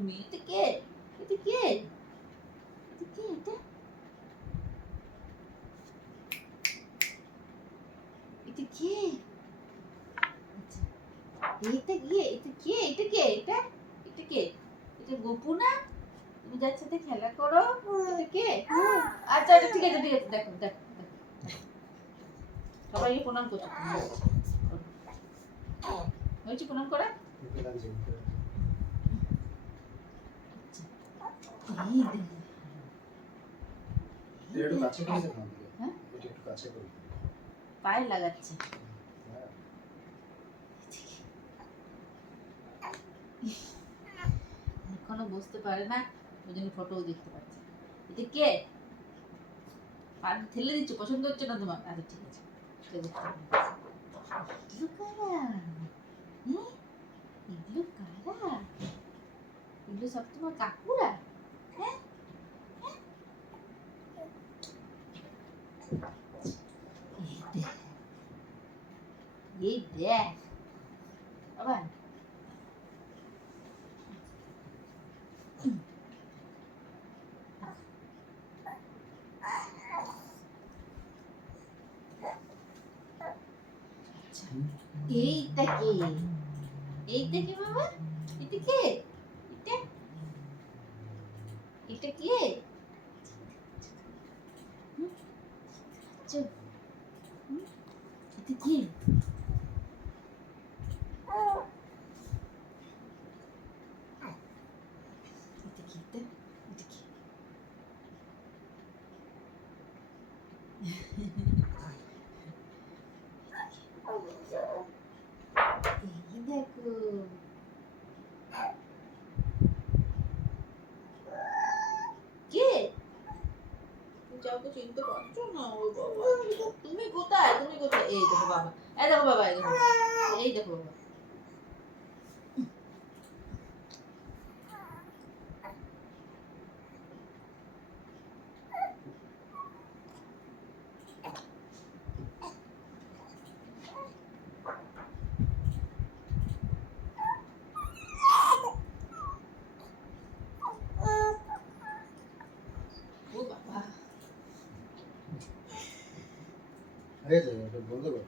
তুমি? এটা কে? এটা কে? এটা কে এটা? এটা কে? আচ্ছা, এটা কে? এটা কে? এটা কে? এটা? এটা কে? এটা গপু না? তুমি যার সাথে খেলা করো? এটা কে? আচ্ছা আচ্ছা, ঠিক আছে ঠিক আছে, দেখো দেখো দেখো। সবাইকে প্রণাম করছো, হয়েছে প্রণাম করা? এই দেখো। একটু কাছে করে দেখো। হ্যাঁ? এটা একটু কাছে করে। পায়ে লাগাচ্ছে। এখনো বুঝতে পারে না, ওই জন্য ফটোও দেখতে পাচ্ছে। এটা কে? পা ঠেলে দিচ্ছ, পছন্দ হচ্ছে না তোমার? আচ্ছা ঠিক আছে, এগুলো কারা? হ্যাঁ, এগুলো কারা? এগুলো সব তোমার কাকুরা? হ্যাঁ, এই দেখ, এই দেখ বাবা। আচ্ছা, এইটা কে? এইটা কে বাবা? এটা কে? এটা এটা কে? হুম? আচ্ছা, হুম? এটা কে? এটা কি? এটা কি? এই দেখো, কে? তুমি কাউকে চিনতে পারছো না? ও বাবা, তুমি কোথায়? তুমি কোথায়? এই দেখো বাবা, এই দেখো বাবা, এই দেখো বাবা, এই দেখো বাবা। ও বাবা, এই যে এটা বন্ধ করো।